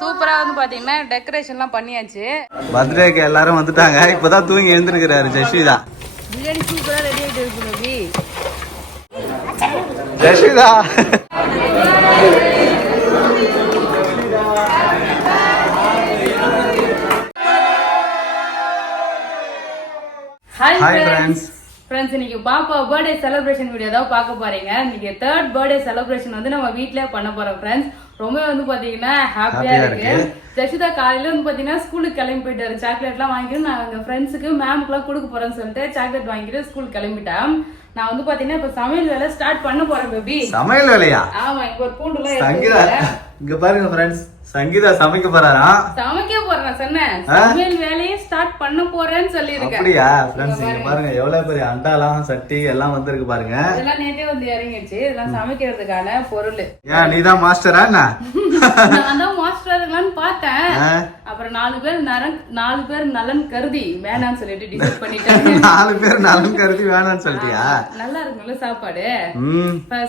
சூப்பரா வந்து பாத்தீங்கன்னா டெக்கரேஷன்லாம் பண்ணியாச்சு. பர்த்டேக்கு எல்லாரும் வந்துட்டாங்க. இப்பதான் தூங்கி எழுந்திருக்கிறாரு ஜெஸ்விதா. பிரியாணி சூப்பரா ரெடி ஆயிட்டு இருக்கு நபி. ஜெஸ்விதா ஹாய் ஃப்ரெண்ட்ஸ். இன்னைக்கு பாப்பா பர்த்டே செலிப்ரேஷன் வீடியோ தான் பார்க்க போறீங்க. இன்னைக்கு 3rd பர்த்டே செலிப்ரேஷன் வந்து நம்ம வீட்லயே பண்ண போறோம் ஃப்ரெண்ட்ஸ். ரொம்ப வந்து பாத்தீங்கன்னா ஹாப்பியா இருக்கு. ஜெஷிதா காலையில வந்து பாத்தீங்கன்னா ஸ்கூலுக்கு கிளம்பி போயிட்டாரு. சாக்லேட் எல்லாம் வாங்கிட்டு நான் எங்க ஃப்ரெண்ட்ஸுக்கு மேம்க்கு எல்லாம் கொடுக்க போறேன்னு சொல்லிட்டு சாக்லேட் வாங்கிட்டு ஸ்கூலுக்கு கிளம்பிட்டேன். நான் வந்து பாத்தீங்கன்னா இப்ப சமையல் வேலை ஸ்டார்ட் பண்ண போறேன் பேபி. சமையல் வேலையா? ஆமா, இங்க ஒரு பூண்டு எல்லாம் இங்க பாருங்க ஃப்ரெண்ட்ஸ், சங்கீதா சமைக்க போறாராம். சமைக்க போறேன் சொன்னேன். சமையல் வேலையை ஸ்டார்ட் பண்ண போறேன்னு சொல்லி இருக்கேன். அப்படியா ஃப்ரெண்ட்ஸ்? இங்க பாருங்க எவ்வளவு பெரிய அண்டாலாம் சட்டி எல்லாம் வந்திருக்கு பாருங்க. இதெல்லாம் நேத்தே வந்து இறங்கிடுச்சு. இதெல்லாம் சமைக்கிறதுக்கான பொருள். ஏன் நீதான் மாஸ்டரா என்ன? நான் தான் மாஸ்டர்லான்னு பார்த்தேன். அப்புறம் 4 பேர் நலன் கருதி வேணாம்னு சொல்லிட்டு டிசைட் பண்ணிட்டாங்க. 4 பேர் நலன் கருதி வேணாம்னு சொல்லிட்டியா? நல்லா இருக்கும்ல சாப்பாடு.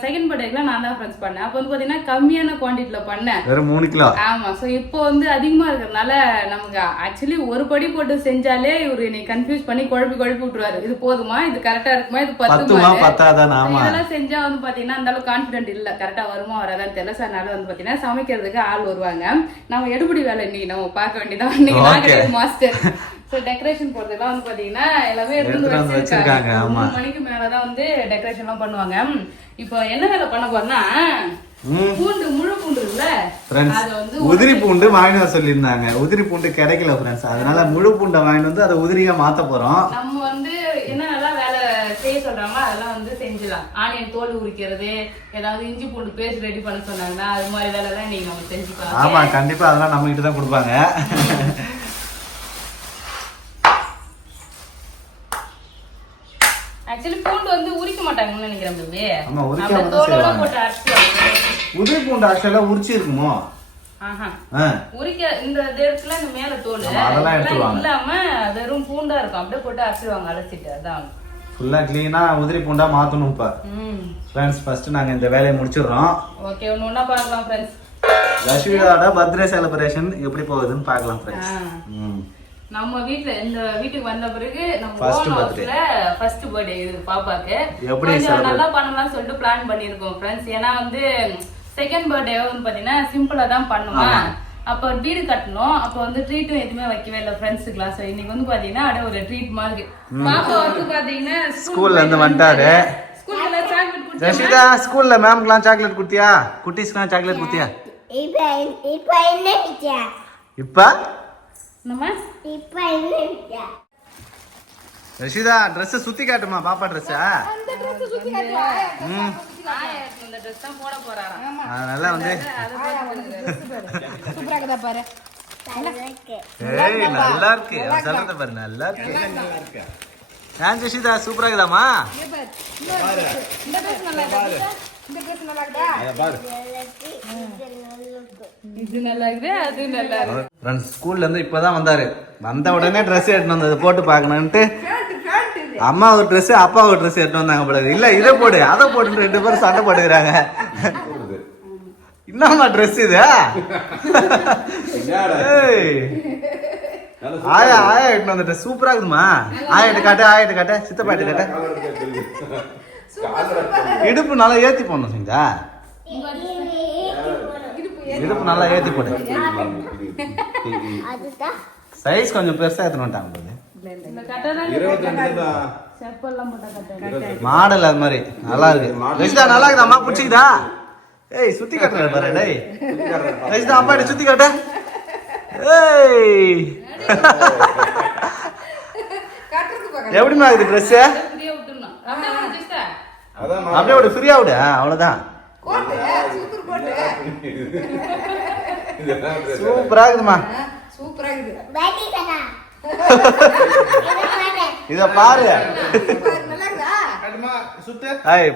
செகண்ட் பர்த்டேக்குலாம் நான் தான் ஃப்ரெண்ட்ஸ் பண்ணேன். அப்ப வந்து பாத்தீங்கன்னா கம்மியான குவான்டிட்டில பண்ணேன். வெறும் 3 கிலோ. ஆமா. சோ இப்போ வந்து அதிகமா இருக்கிறதுனால நமக்கு ஆக்சுவலி ஒரு படி போட்டு செஞ்சாலே இவரு என்னை கன்ஃபியூஸ் பண்ணி குழப்பி விட்டுருவாரு. இது போதுமா, இது கரெக்டா இருக்குமா, இது பத்துமா பத்தாதான். இதெல்லாம் செஞ்சா வந்து பாத்தீங்கன்னா அந்த அளவுக்கு கான்பிடென்ட் இல்ல, கரெக்டா வருமா வராதான்னு தெரியல. சார் அதனால வந்து பாத்தீங்கன்னா சமைக்கிறதுக்கு ஆள் வருவாங்க. நம்ம எடுபடி வேலை இன்னைக்கு நம்ம பார்க்க வேண்டியதான். இன்னைக்கு நான் மாஸ்டர். சோ டெக்கரேஷன் போறதுலாம் வந்து பாத்தீங்கன்னா எல்லாமே எடுத்து வச்சிருக்காங்க. 3 மணிக்கு மேலதான் வந்து டெக்கரேஷன் எல்லாம் பண்ணுவாங்க. இப்போ என்ன வேலை பண்ண போறேன்னா, பூண்டு முழு பூண்டு இல்ல உதிரி பூண்டு வாங்கிட்டு வர சொல்லியிருந்தாங்க. உதிரி பூண்டு கிடைக்கல ஃப்ரெண்ட்ஸ், அதனால முழு பூண்டை வாங்கிட்டு வந்து அதை உதிரியா மாத்த போறோம். நம்ம வந்து என்னென்னலாம் வேலை செய்ய சொல்றாங்களோ அதெல்லாம் வந்து செஞ்சிடலாம். ஆனியன் தோல் உரிக்கிறது, ஏதாவது இஞ்சி பூண்டு பேஸ்ட் ரெடி பண்ண சொன்னாங்கன்னா அது மாதிரி வேலை எல்லாம் நீங்க நம்ம செஞ்சுக்கலாம். ஆமா கண்டிப்பா, அதெல்லாம் நம்ம கிட்ட தான் கொடுப்பாங்க. ஆக்சுவலி பூண்டு வந்து உரிக்க மாட்டாங்கன்னு நினைக்கிறேன் பேபி. ஆமா, உரிக்காம தான் செய்வாங்க. உதிரி பூண்டு ஆக்சுவலா உரிச்சி இருக்குமோ? உரிக்க இந்த இடத்துல இந்த மேல தோல் அதெல்லாம் இல்லாம வெறும் பூண்டா இருக்கும். அப்படியே போட்டு அரைச்சிடுவாங்க அரைச்சிட்டு. அதான் ஃபுல்லா க்ளீனா உதிரி பூண்டா மாத்தணும். இப்ப ஃப்ரெண்ட்ஸ் ஃபர்ஸ்ட் நாங்க இந்த வேலையை முடிச்சிடுறோம். ஓகே, ஒண்ணா பார்க்கலாம் ஃப்ரெண்ட்ஸ். லட்சுமியோட பர்த்டே செலிப்ரேஷன் எப்படி போகுதுன்னு பார்க்கலாம் ஃப்ரெண்ட்ஸ். நம்ம வீட்ல இந்த வீட்டுக்கு வந்த பிறகு நம்ம ஃபர்ஸ்ட் பர்த்டே இது பாப்பாக்கு எப்படி நல்லா பண்ணலாம்னு சொல்லிட்டு பிளான் பண்ணிருக்கோம் ஃப்ரெண்ட்ஸ். ஏன்னா வந்து செகண்ட் பர்த்டே வந்து பாத்தீங்கன்னா சிம்பிளா தான் பண்ணுவோம். அப்ப வீடு கட்டணும். அப்ப வந்து ட்ரீட்டும் எதுவுமே வைக்கவே இல்லை ஃப்ரெண்ட்ஸ் கிளாஸ். இன்னைக்கு வந்து பாத்தீங்கன்னா அப்படியே ஒரு ட்ரீட் மாதிரி பாப்பா வந்து பாத்தீங்கன்னா ஸ்கூல்ல இருந்து வந்துட்டாரு. ஸ்கூல்ல சாக்லேட் குடுத்தியா? ஜெஷிதா ஸ்கூல்ல மேம்க்குலாம் சாக்லேட் குடுத்தியா? குட்டீஸ்க்குலாம் சாக்லேட் குடுத்தியா? இப்ப என்ன வித்தியா? இப்ப நம்ம இப்ப என்ன வித்தியா? ரஷிதா Dress சுத்தி காட்டுமா பாப்பா Dress? அந்த Dress சுத்தி காட்டுவா. இந்த Dress தான் போட போறாராம். நல்லா வந்து சூப்பரா இருக்குதா பாரு. ஏய் நல்லா இருக்கு. சொல்றத பாரு நல்லா இருக்கு. நான் ஜெஷிதா சூப்பரா இருக்குதாமா? பாரு. இந்த Dress நல்லா இருக்குதா? இந்த Dress நல்லா இருக்குதா? அத பாரு. இது நல்லா இருக்குது, அது நல்லா இருக்கு. ஃப்ரெண்ட்ஸ் ஸ்கூல்ல இருந்து இப்பதான் வந்தாரு. வந்த உடனே Dress எடுத்து வந்தது போட்டு பார்க்கணும்னு அம்மா ஒரு Dress அப்பா ஒரு Dress எடுத்து வந்தாங்க போல. இல்ல இதை போடு அதை போட்டு 2 பேரும் சண்டை போட்டுக்கிறாங்க. என்னம்மா Dress இது? ஆயா எடுத்து வந்த Dress சூப்பரா இருக்குமா? ஆயிட்டு காட்டு சித்தப்பா எடுத்து காட்டு. இடுப்பு நல்லா ஏத்தி போடணும் செஞ்சா. இடுப்பு நல்லா ஏத்தி போடு. சைஸ் கொஞ்சம் பெருசா எடுத்துட்டு வந்துட்டாங்க. மாடல் அது மாதிரி நல்லா இருக்கு. ரஜிதா நல்லா இருக்குதாம்மா? பிடிச்சிக்குதா? ஏய் சுத்தி காட்டுற பாரு. டேய் ரஜிதா அப்பா கிட்ட சுத்தி காட்டு. ஏய் எப்படிமா இருக்குது ட்ரெஸ்? அப்படியே விடு, ஃப்ரீயா விடு. அவ்வளவுதான். சூப்பரா இருக்குதுமா. சூப்பரா இருக்குது. இத பாரு.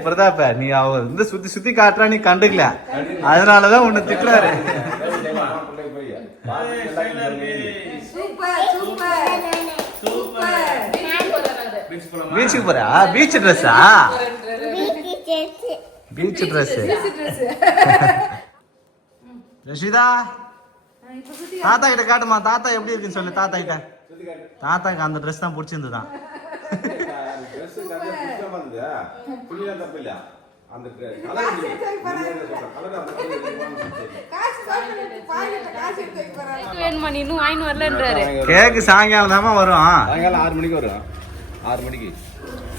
பிரதாப்ப நீ அவ சுத்தி சுத்தி காட்டுறா, நீ கண்டுக்கல. அதனாலதான் உன்னை திட்டுறாரு. பீச்சுக்கு போறா? பீச் ட்ரெஸ்ஸா? Beach dress. ரஷிதா தாத்தா கிட்ட காட்டுமா, தாத்தா எப்படி இருக்குன்னு சொல்லு. தாத்தா கிட்ட, தாத்தாக்கு அந்த ட்ரெஸ் தான் பிடிச்சிருந்துதான். வேணுமா நீ இன்னும் வாங்கி வரலன்றாரு. கேக்கு சாயங்காலம் தான் வரும். 6 மணிக்கு வரும். 6 மணிக்கு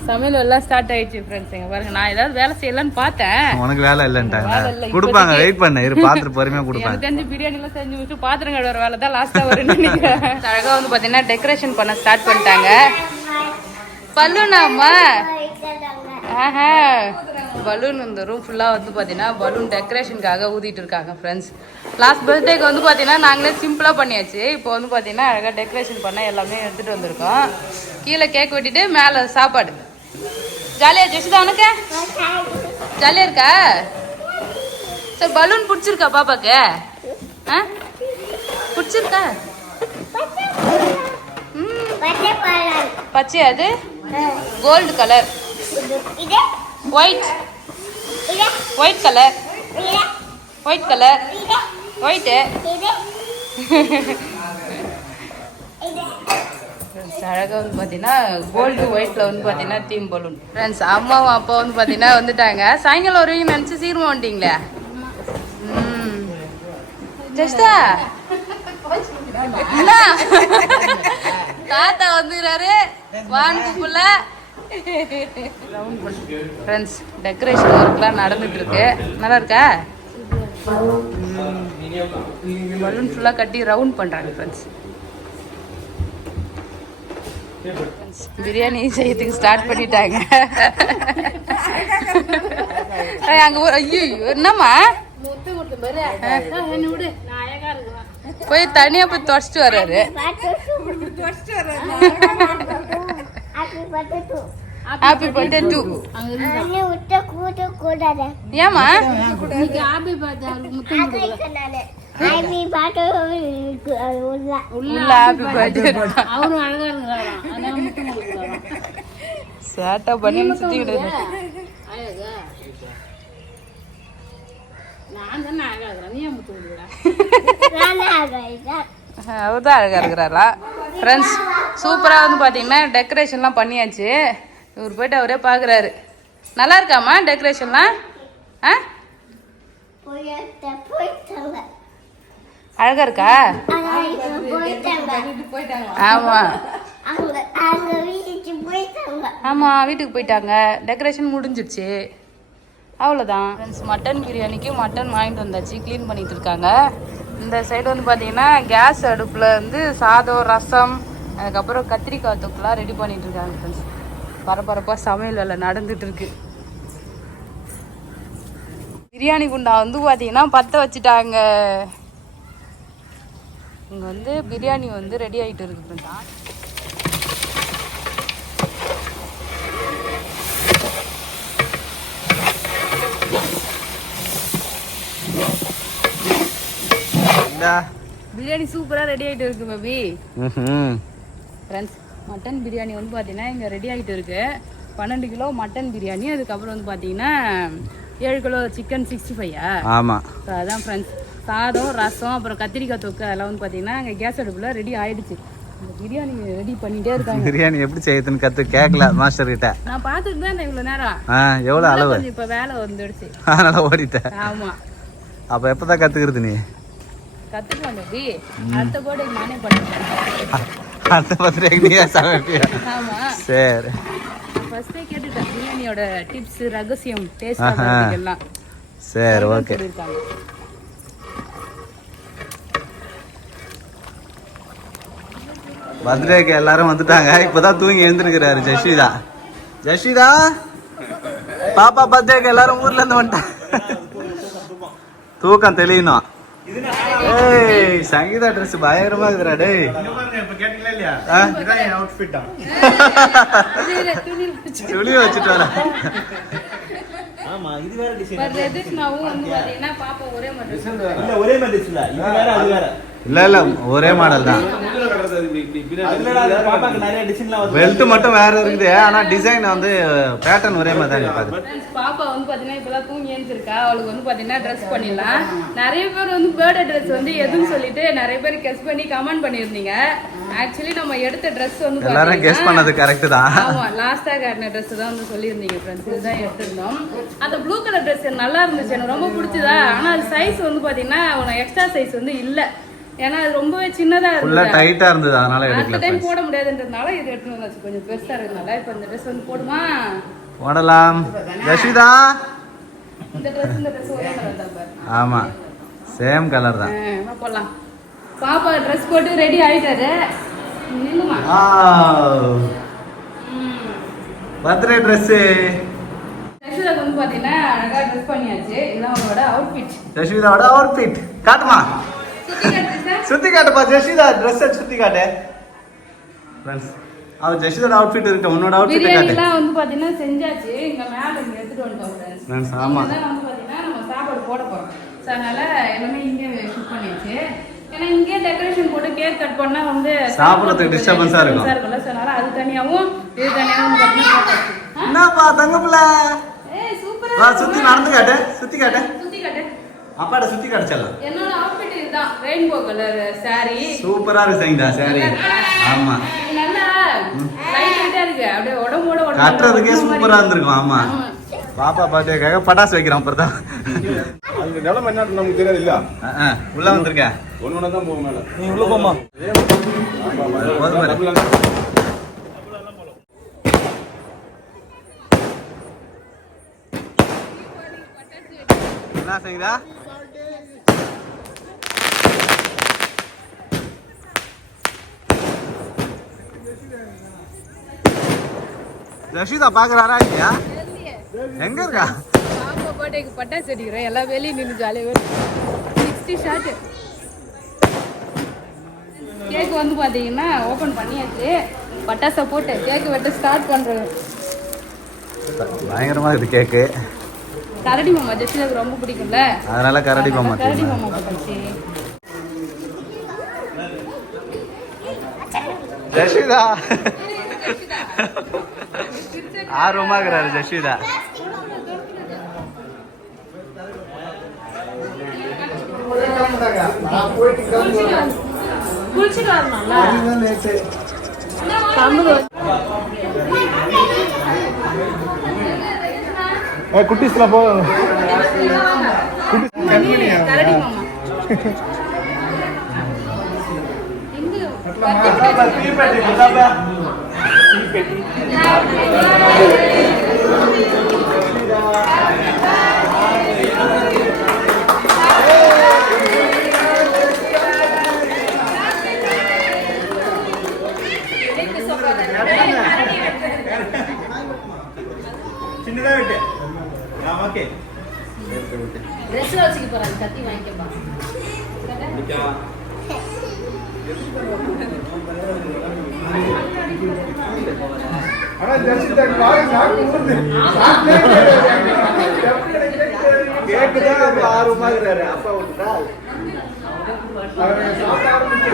சமையல் எல்லாம் ஸ்டார்ட் ஆயிடுச்சு ஃப்ரெண்ட்ஸ். இங்க பாருங்க, நான் ஏதாவது வேலை செய்யலாம்னு பார்த்தேன். உனக்கு வேலை இல்லைன்ட்டாங்க. கொடுப்பாங்க, வெயிட் பண்ண இரு, பாத்துட்டு பொறுமையா கொடுப்பாங்க. எனக்கு தெரிஞ்சு பிரியாணி எல்லாம் செஞ்சு முடிச்சு பாத்திரம் கழுவுற வேலை தான் லாஸ்டா வரும்னு நினைக்கிறேன். அழகா வந்து பாத்தீங்கன்னா டெக்கரேஷன் பண்ண ஸ்டார்ட் பண்ணிட்டாங்க. பலூனாமா? ஆஹா, பலூன் இந்த ரூம் ஃபுல்லா வந்து பாத்தீங்கன்னா பலூன் டெக்கரேஷனுக்காக ஊதிட்டு இருக்காங்க ஃப்ரெண்ட்ஸ். லாஸ்ட் பர்த்டேக்கு வந்து பாத்தீங்கன்னா நாங்களே சிம்பிளா பண்ணியாச்சு. இப்போ வந்து பாத்தீங்கன்னா அழகா டெக்கரேஷன் பண்ண எல்லாமே எடுத்துட்டு வந்திருக்கோம். கீழே கேக் வெட்டிட்டு மேல சாப்பாடு. ஜாலியா ஜெஷிதா? உனக்கு ஜாலியா இருக்கா? சரி, பலூன் பிடிச்சிருக்கா பாப்பாக்கு? பிடிச்சிருக்கா? பச்சை, அது gold colour, white, white colour, white colour, white. அழகாக வந்து பார்த்தீங்கன்னா கோல்டு ஒயிட்ல வந்து பார்த்தீங்கன்னா தீம் பலூன். ஃப்ரெண்ட்ஸ், அம்மாவும் அப்பா வந்து பார்த்தீங்கன்னா வந்துட்டாங்க. சாயங்காலம் வருவீங்க நினச்சி சீக்கிரமா வந்துட்டீங்களே. ஜஸ்டா தாத்தா வந்துறாரு வான்குப்புல. ஃப்ரெண்ட்ஸ், டெக்கரேஷன் ஒர்க்லாம் நடந்துட்டு இருக்கு. நல்லா இருக்கா? பலூன் ஃபுல்லாக கட்டி ரவுண்ட் பண்ணுறாங்க ஃப்ரெண்ட்ஸ். பிரியாணி செய்யறதுக்கு ஸ்டார்ட் பண்ணிட்டாங்க. அங்க ஐயோ என்னம்மா போய் தனியா போய் தொடச்சிட்டு வர்றாரு. Happy birthday to. ஏமா சேட்டா பண்ணி சுத்திக்கிட்டு. அவர்தான் அழகா இருக்கிறாரா? ஃப்ரெண்ட்ஸ், சூப்பரா வந்து பாத்தீங்கன்னா டெக்கரேஷன்லாம் பண்ணியாச்சு. இவர் போயிட்டு அவரே பாக்குறாரு. நல்லா இருக்காமா டெக்கரேஷன்லாம்? அழகா இருக்கா? ஆமா ஆமா, வீட்டுக்கு போயிட்டாங்க. டெக்கரேஷன் முடிஞ்சிருச்சு, அவ்வளோதான். ஃப்ரெண்ட்ஸ், மட்டன் பிரியாணிக்கு மட்டன் வாங்கிட்டு வந்தாச்சு, க்ளீன் பண்ணிட்டு இருக்காங்க. இந்த சைடு வந்து பார்த்தீங்கன்னா கேஸ் அடுப்பில் வந்து சாதம், ரசம், அதுக்கப்புறம் கத்திரிக்காய் தொக்குலாம் ரெடி பண்ணிட்டு இருக்காங்க ஃப்ரெண்ட்ஸ். பரபரப்பாக சமையல் வேலை நடந்துட்டு இருக்கு. பிரியாணி குண்டா வந்து பார்த்தீங்கன்னா பற்ற வச்சுட்டாங்க. இங்கே வந்து பிரியாணி வந்து ரெடி ஆகிட்டு இருக்கு ஃப்ரெண்ட்ஸ். பிரியாணி சூப்பரா ரெடி ஆயிட்டு இருக்கு பேபி. ஃப்ரெண்ட்ஸ், மட்டன் பிரியாணி வந்து பாத்தீங்கன்னா இங்க ரெடி ஆயிட்டு இருக்கு. 12 கிலோ மட்டன் பிரியாணி, அதுக்கப்புறம் வந்து பாத்தீங்கன்னா 7 கிலோ சிக்கன் 65. ஆமா, அதான் ஃப்ரெண்ட்ஸ். சாதம், ரசம், அப்புறம் கத்திரிக்காய் தொக்கு அதெல்லாம் வந்து பாத்தீங்கன்னா இங்க கேஸ் அடுப்புல ரெடி ஆயிடுச்சு. இந்த பிரியாணி ரெடி பண்ணிட்டே இருக்காங்க. பிரியாணி எப்படி செய்யுதுன்னு கேட்கல மாஸ்டர் கிட்ட. நான் பார்த்துட்டு தான் இவ்வளவு நேரம். எவ்வளவு அளவு? இப்ப வேலை வந்துடுச்சு, அதனால ஓடிட்டேன். ஆமா. அப்ப எப்பதான் கத்துக்கிறது நீ? கத்துக்கலாம் பேபி. அடுத்த பர்த்டே நானே பண்ணிட்டேன். அடுத்த பர்த்டேக்கு நீ சமைப்பியா? ஆமா. சரி, ஃபர்ஸ்டே கேட்டுட்டேன் பிரியாணியோட டிப்ஸ், ரகசியம், டேஸ்ட் எல்லாம். சரி, ஓகே. பர்த்டேக்கு எல்லாரும் வந்துட்டாங்க. இப்பதான் தூங்கி எழுந்திருக்கிறாரு ஜெஷிதா. ஜெஷிதா, பாப்பா பர்த்டேக்கு எல்லாரும் ஊர்ல இருந்து வந்துட்டாங்க. தூக்கம் தெளியணும். ஏய், சங்கீதா ட்ரெஸ் பயங்கரமா இருக்குடா டேய். துணி வச்சுட்டு வர. ஆமா, இது வேற டிசைன். பட் ரெதிஷ்னாவும் வந்து பாத்தீங்கன்னா பாப்பா ஒரே மாதிரி இல்ல, ஒரே மாதிரி டிசைன் இல்ல. இது வேற, அது வேற. இல்ல ஒரே மாடல் தான். பெல்ட் மட்டும் வேற இருக்குது, ஆனா டிசைன் வந்து பேட்டர்ன் ஒரே மாதிரி தான் இருப்பாது. பாப்பா வந்து பாத்தீங்கன்னா இப்பதான் தூங்கி எழுந்திருக்கா. அவளுக்கு வந்து பாத்தீங்கன்னா ட்ரெஸ் பண்ணிடலாம். நிறைய பேர் வந்து பேர்டே ட்ரெஸ் வந்து எதுன்னு சொல்லிட்டு நிறைய பேர் கெஸ் பண்ணி கமெண்ட் பண்ணியிருந்தீங்க. ஆக்சுவலி நம்ம எடுத்த ட்ரெஸ் வந்து எல்லாரும் கெஸ் பண்ணது கரெக்ட் தான். ஆமா, லாஸ்டா காட்டின ட்ரெஸ் தான் வந்து சொல்லியிருந்தீங்க ஃப்ரெண்ட்ஸ். இதுதான் எடுத்திருந்தோம். அந்த ப்ளூ கலர் ட்ரெஸ் நல்லா இருந்துச்சு, எனக்கு ரொம்ப பிடிச்சதா. ஆனா அது சைஸ் வந்து பாத்தீங்கன்னா எக்ஸ்ட்ரா சைஸ் வந்து இல்ல, ஏன்னா அது ரொம்பவே சின்னதா இருந்தது, டைட்டா இருந்தது, அதனால எடுக்கல. டைம் போட முடியாதுன்றதுனால இது எடுத்து வந்தாச்சு. கொஞ்சம் பெருசா இருக்கனால இப்போ இந்த ட்ரெஸ் வந்து போடுமா? போடலாம். யஷிதா இந்த ட்ரெஸ் ஒரே கலர் தான் பாரு. ஆமா, சேம் கலர் தான். போடலாம். பாப்பா ட்ரெஸ் போட்டு ரெடி ஆயிட்டாரு. நில்லுமா. Birthday Dress. யஷிதாக்கு வந்து பாத்தீங்கன்னா அழகா ட்ரெஸ் பண்ணியாச்சு. இதுதான் அவங்களோட அவுட்ஃபிட். யஷிதாவோட அவுட்ஃபிட் காட்டுமா? சுத்தி காட்டுப்பா ஜெஷிதா, Dress சுத்தி காட்டு ஃப்ரெண்ட்ஸ். அவ ஜெஷிதாவோட அவுட்ஃபிட் இருக்கு, உன்னோட அவுட்ஃபிட் காட்டு. பிரியாணிலாம் வந்து பாத்தீங்கன்னா செஞ்சாச்சு. இங்க மேல இங்க எடுத்துட்டு வந்துட்டோம் ஃப்ரெண்ட்ஸ். ஆமா, இதான் வந்து பாத்தீங்கன்னா நம்ம சாப்பாடு போட போறோம். சோ அதனால எல்லாமே இங்கே ஷூட் பண்ணியாச்சு. ஏன்னா இங்கே டெக்கரேஷன் போட்டு கேக் கட் பண்ணா வந்து சாப்பிடுறதுக்கு டிஸ்டர்பன்ஸா இருக்கும். சோ அதனால அது தனியாவும் இது தனியாவும் பாத்தீங்கன்னா போட்டாச்சு. என்னப்பா தங்கப்புல? ஏய் சூப்பரா வா சுத்தி நடந்து காட்டு, சுத்தி காட்டு. சுத்தி காட்டு. அப்பாட சுத்தி காட்டுச்சலாம். என்னோட அவுட்ஃபிட் இதுதான், ரெயின்போ கலர் saree. சூப்பரா இருக்குங்க saree. ஆமா, நல்லா லைட் வெயிட்டா இருக்கு. அப்படியே உடம்போட உடம்பு கட்டுறதுக்கே சூப்பரா இருந்திருக்கும். ஆமா, பாப்பா பர்த்டேக்காக பட்டாசு வைக்கிறோம். அப்புறம் அந்த நிலம் என்ன நமக்கு தெரியாது இல்ல. உள்ள வந்திருக்க ஒண்ணு தான் போகும் மேல. நீ உள்ள போமா. என்ன செய்யுதா? ரஷிதா பாக்குறாரா இல்லையா? எங்க இருக்கா? பாப்பா பர்த்டேக்கு பட்டாசு அடிக்கிறோம். எல்லாம் வெளியே நின்று ஜாலியாக 60 ஷாட். கேக் வந்து பார்த்தீங்கன்னா ஓப்பன் பண்ணியாச்சு. பட்டாசை போட்டு கேக்கு வெட்ட ஸ்டார்ட் பண்ணுறோம். பயங்கரமா இருக்கு கேக்கு. கரடி மாமா ஜெஷிதாவுக்கு ரொம்ப பிடிக்கும்ல, அதனால கரடி மாமா போட்டாச்சு. ஜெஷிதா ஆர்வமா இருக்கிறாரு ஜெஷிதா. குளிச்சுட்டு வரணும்ல. குட்டிஸ்ல போ. கரடி மாமா சின்னதா விட்டு. ஓகே. ட்ரெஸ் வச்சுக்க போறாங்க. கத்தி வாங்கிக்கப்பா. ஆனா ஜெஷிதா வாய் சாப்பிடுறது. கேக்குதா? ஆர்வமா இருக்காரு. அப்பா விட்டா.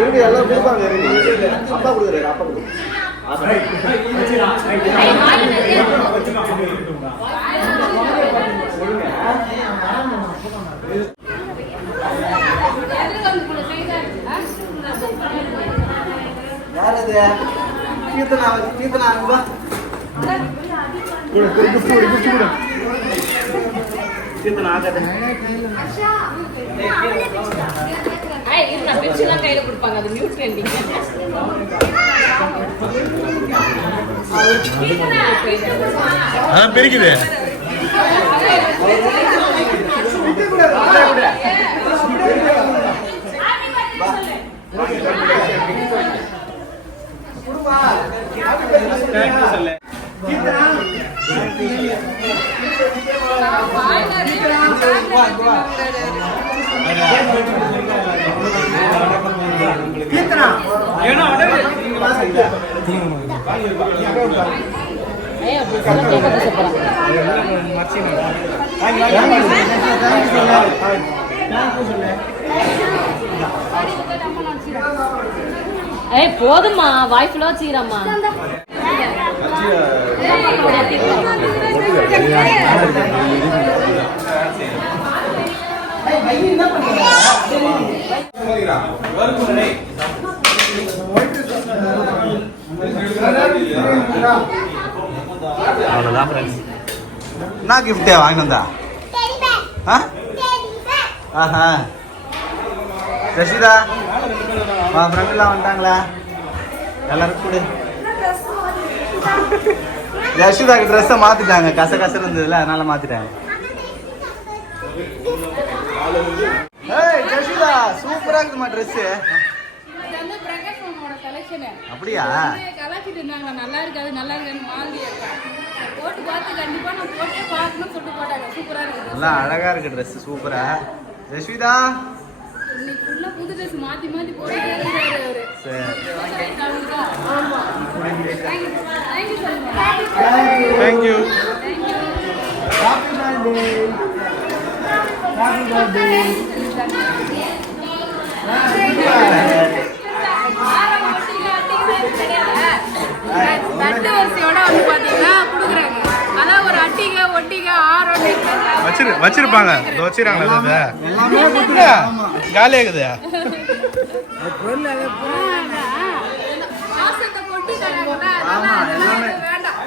இங்க எல்லாம் பேசாங்க. அப்பா கொடுக்குறாரு. அப்பா கொடுக்குறாரு. கையில கொடுப்பாங்க. அது மியூட் ட்ரெண்டிங். பிரிக்குது. ஏய் போதுமா வாய் ஃபுல்லா வச்சுக்கிறம்மா. அவ்வளோதான் ஃப்ரெண்ட்ஸ். என்ன கிஃப்டே வாங்கிட்டு வந்தா? ஆஹா ஜஷிதா ஃப்ரெண்ட்லாம் வந்துட்டாங்களா? எல்லாரும் கூட ஜஷிதாக்கு ட்ரெஸ்ஸை மாற்றிட்டாங்க. கசகசன்னு இருந்ததுல அதனால மாற்றிட்டாங்க. ஏய் ஜஷிதா சூப்பராக இருக்குமா ட்ரெஸ்ஸு? அப்படியா? கலாச்சிட்டு இருந்தாங்க நல்லா இருக்காது நல்லா இருக்கான்னு வாங்கி போட்டு பார்த்து கண்டிப்பா நான் போட்டே பார்க்கணும்னு சொல்லிட்டு போட்டாங்க. சூப்பரா இருக்குது, நல்லா அழகா இருக்கு ட்ரெஸ். சூப்பரா ஜஸ்விதா இன்னைக்கு ஃபுல்லா புது ட்ரெஸ் மாத்தி மாத்தி போட்டுட்டே இருக்காரு அவரு. சரி ஆமா தேங்க் யூ. தட்டு வரிசையோட வந்து பாத்தீங்கன்னா கொடுக்குறாங்க. அதான் ஒரு அட்டிகை ஒட்டிகை வச்சிருப்பாங்க வச்சிருக்காங்களா? காலியாகுது. வாசத்தை கொட்டி தராங்கல்ல, அதெல்லாம் வேண்டாம்.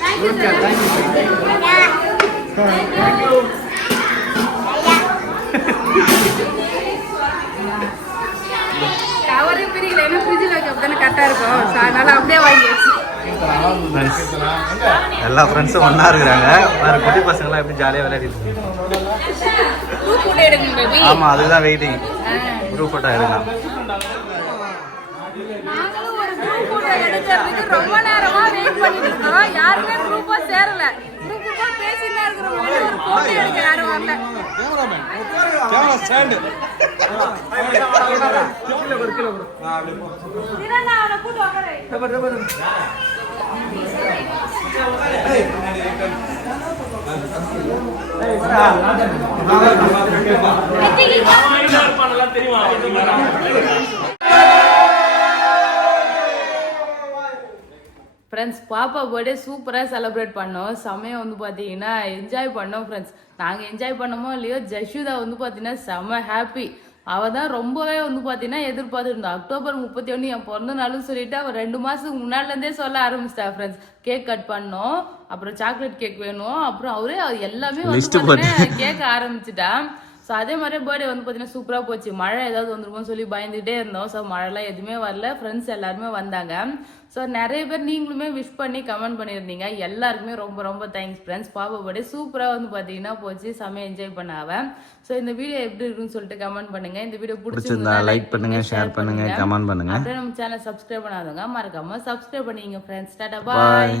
தேங்க்யூ கவரே பிரிக்கல, ஏன்னா ஃப்ரிட்ஜில் வைக்க தானே கரெக்டாக இருக்கும். ஸோ அதனால அப்படியே வாங்கியாச்சு. எல்லா ஃப்ரெண்ட்ஸும் ஒன்றா இருக்கிறாங்க. வேறு குட்டி பசங்களாம் எப்படி ஜாலியாக விளையாடிட்டு. குரூப் ஃபோட்டோ எடுக்கணும் பேபி. ஆமாம் அதுதான் வெயிட்டிங். குரூப் ஃபோட்டோ எடுக்கலாம். நாங்களும் ஒரு குரூப் ஃபோட்டோ எடுக்கிறதுக்கு ரொம்ப நேரமா வெயிட் பண்ணிட்டு இருக்கோம். யாருமே குரூப்பா சேரல. குரூப்பா பேசிட்டு தான் இருக்கிறோம். ஒரு ஃபோட்டோ எடுக்க யாரும் வரல. கேமரா ஸ்டாண்ட் தினனா அவனை கூட்டு வாங்கறே. ஃப்ரெண்ட்ஸ் பாப்பா பர்த்டே சூப்பராக செலிப்ரேட் பண்ணோம். செம்மையாக வந்து பார்த்தீங்கன்னா என்ஜாய் பண்ணோம் ஃப்ரெண்ட்ஸ். நாங்கள் என்ஜாய் பண்ணோமோ இல்லையோ, ஜஷுதா வந்து பார்த்தீங்கன்னா செம்ம ஹாப்பி. அவள் தான் ரொம்பவே வந்து பார்த்தீங்கன்னா எதிர்பார்த்துருந்தா. அக்டோபர் 31 என் பிறந்த நாளும் சொல்லிட்டு அவள் 2 மாதத்துக்கு முன்னாடிலேருந்தே சொல்ல ஆரம்பிச்சிட்டா ஃப்ரெண்ட்ஸ். கேக் கட் பண்ணோம், அப்புறம் சாக்லேட் கேக் வேணும், அப்புறம் அவரே எல்லாமே வந்து பார்த்தீங்கன்னா கேட்க ஆரம்பிச்சிட்டா. ஸோ அதே மாதிரியே பர்த்டே வந்து பார்த்தீங்கன்னா சூப்பராக போச்சு. மழை ஏதாவது வந்துருமோன்னு சொல்லி பயந்துகிட்டே இருந்தோம். ஸோ மழைலாம் எதுவுமே வரல. ஃப்ரெண்ட்ஸ் எல்லாருமே வந்தாங்க. ஸோ நிறைய பேர் நீங்களுமே விஷ் பண்ணி கமெண்ட் பண்ணியிருந்தீங்க. எல்லாருக்குமே ரொம்ப ரொம்ப தேங்க்ஸ் ஃப்ரெண்ட்ஸ். பாப்பா பர்த்டே சூப்பராக வந்து பார்த்தீங்கன்னா போச்சு. செம்மையாக என்ஜாய் பண்ணாவ. ஸோ இந்த வீடியோ எப்படி இருக்குன்னு சொல்லிட்டு கமெண்ட் பண்ணுங்க. இந்த வீடியோ பிடிச்சிருந்தா லைக் பண்ணுங்க, ஷேர் பண்ணுங்க, கமெண்ட் பண்ணுங்க. அப்படியே நம்ம சேனல் சப்ஸ்கிரைப் பண்ணாதவங்க மறக்காம சப்ஸ்கிரைப் பண்ணிங்க ஃப்ரெண்ட்ஸ். டாடா பாய்.